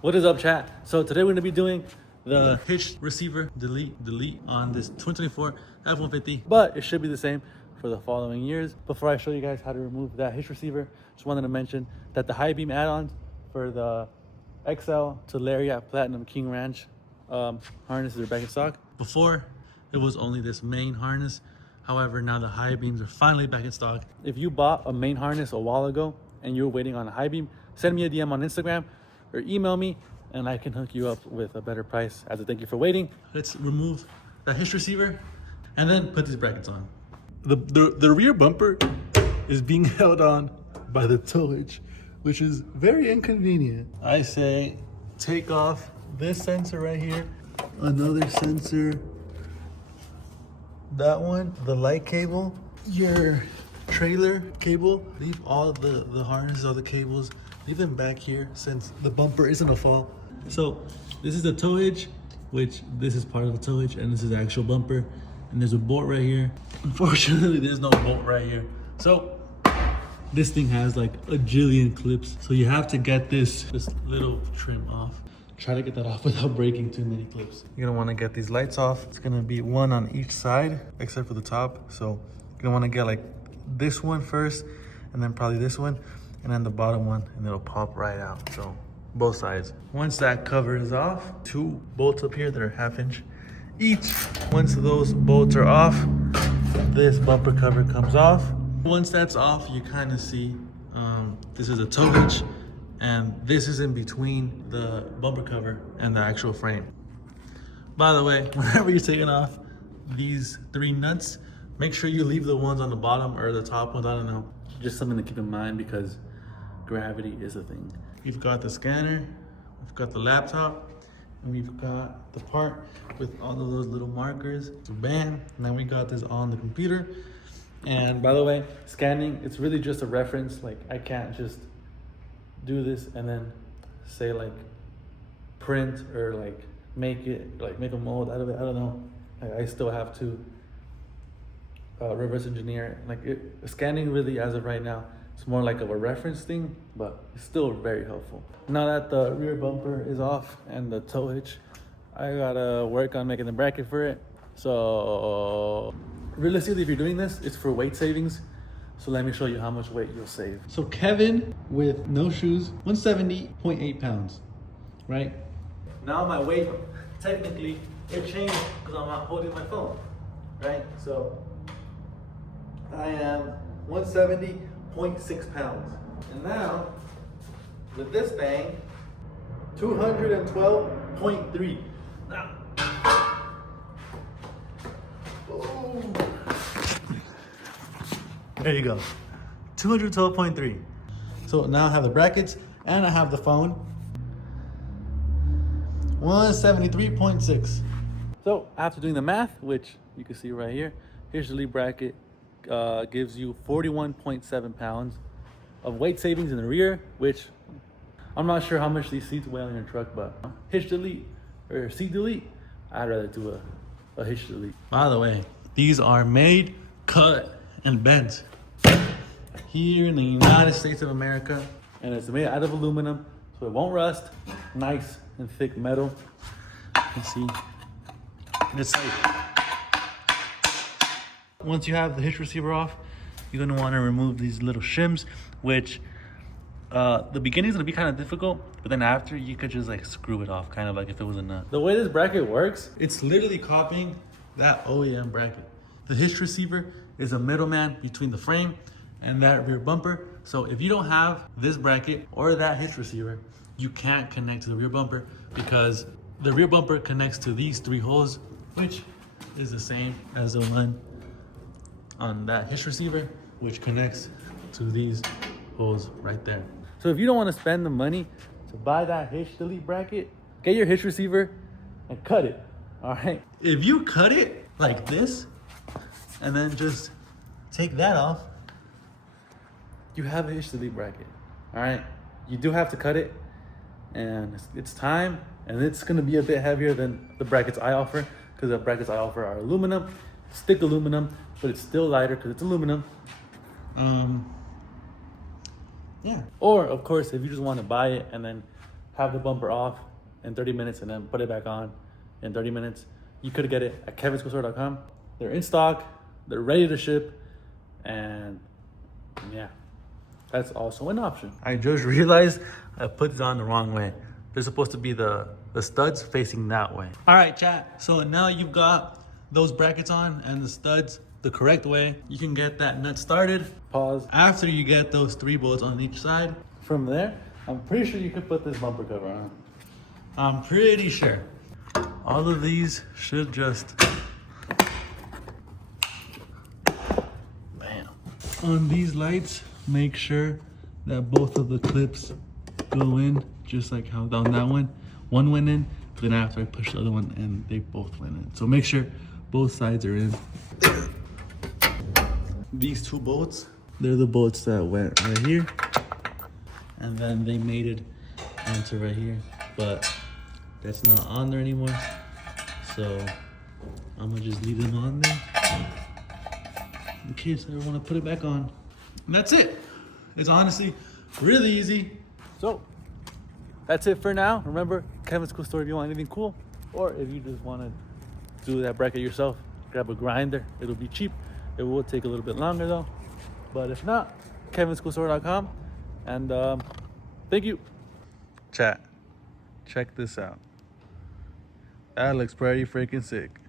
What is up, chat? So today we're gonna be doing the Hitch receiver delete on this 2024 F-150, but it should be the same for the following years. Before I show you guys how to remove that Hitch receiver, just wanted to mention that the high beam add-ons for the XL to Lariat Platinum King Ranch harnesses are back in stock. Before, it was only this main harness. However, now the high beams are finally back in stock. If you bought a main harness a while ago and you're waiting on a high beam, send me a DM on Instagram or email me and I can hook you up with a better price as a thank you for waiting. Let's remove the Hitch receiver and then put these brackets on. The rear bumper is being held on by the tow hitch, which is very inconvenient. I say take off this sensor right here, another sensor, that one, the light cable, your trailer cable, leave all the harnesses, all the cables, leave them back here since the bumper isn't a fall. So this is the tow hitch, which this is part of the tow hitch, and this is the actual bumper. And there's a bolt right here. Unfortunately, there's no bolt right here. So this thing has like a jillion clips. So you have to get this little trim off. Try to get that off without breaking too many clips. You're gonna wanna get these lights off. It's gonna be one on each side, except for the top. So you're gonna wanna get like this one first, and then probably this one, and then the bottom one, and it'll pop right out. So both sides. Once that cover is off, two bolts up here that are 1/2 inch each. Once those bolts are off, this bumper cover comes off. Once that's off, you kind of see this is a tow hitch, and this is in between the bumper cover and the actual frame. By the way, whenever you're taking off these 3 nuts, make sure you leave the ones on the bottom or the top ones, I don't know. Just something to keep in mind because gravity is a thing. We've got the scanner, we've got the laptop, and we've got the part with all of those little markers. So bam, and then we got this on the computer. And by the way, scanning, it's really just a reference. Like I can't just do this and then say like print or like make a mold out of it. I don't know. I still have to reverse engineer. Like scanning really, as of right now, it's more like of a reference thing, but it's still very helpful. Now that the rear bumper is off and the tow hitch, I gotta work on making the bracket for it. So realistically, if you're doing this, it's for weight savings. So let me show you how much weight you'll save. So Kevin with no shoes, 170.8 pounds, right? Now my weight, technically, it changed because I'm not holding my phone, right? So I am 170.6 pounds. And now, with this thing, 212.3. Now, boom. There you go, 212.3. So now I have the brackets and I have the phone, 173.6. So after doing the math, which you can see right here, here's the lead bracket. Gives you 41.7 pounds of weight savings in the rear, which I'm not sure how much these seats weigh on your truck, but hitch delete or seat delete, I'd rather do a hitch delete. By the way, these are made, cut, and bent here in the United States of America, and it's made out of aluminum, so it won't rust. Nice and thick metal. You can see it's safe. Once you have the hitch receiver off, you're gonna wanna remove these little shims, which the beginning is gonna be kind of difficult, but then after you could just like screw it off, kind of like if it was a nut. The way this bracket works, it's literally copying that OEM bracket. The hitch receiver is a middleman between the frame and that rear bumper. So if you don't have this bracket or that hitch receiver, you can't connect to the rear bumper because the rear bumper connects to these 3 holes, which is the same as the one on that hitch receiver, which connects to these holes right there. So if you don't want to spend the money to buy that hitch delete bracket, get your hitch receiver and cut it, all right? If you cut it like this and then just take that off, you have a hitch delete bracket, all right? You do have to cut it, and it's time, and it's gonna be a bit heavier than the brackets I offer, because the brackets I offer are aluminum, stick aluminum, but it's still lighter because it's aluminum. Yeah. Or of course, if you just want to buy it and then have the bumper off in 30 minutes and then put it back on in 30 minutes. You could get it at kevinscoolstore.com. They're in stock, they're ready to ship, and yeah, that's also an option. I just realized I put it on the wrong way. They're supposed to be the studs facing that way. All right, chat. So now you've got those brackets on and the studs the correct way. You can get that nut started. Pause. After you get those 3 bolts on each side. From there, I'm pretty sure you could put this bumper cover on. I'm pretty sure. All of these should just... Bam. On these lights, make sure that both of the clips go in, just like how on that one went in, then after I push the other one and they both went in. So make sure both sides are in. These 2 bolts, they're the bolts that went right here, and then they mated onto right here, but that's not on there anymore, so I'm gonna just leave them on there in case I ever want to put it back on. And that's it. It's honestly really easy. So that's it for now. Remember, Kevin's Cool Store if you want anything cool, or if you just want to do that bracket yourself, grab a grinder. It'll be cheap. It will take a little bit longer though, but if not, kevinscoolstore.com. And thank you. Chat, check this out. That looks pretty freaking sick.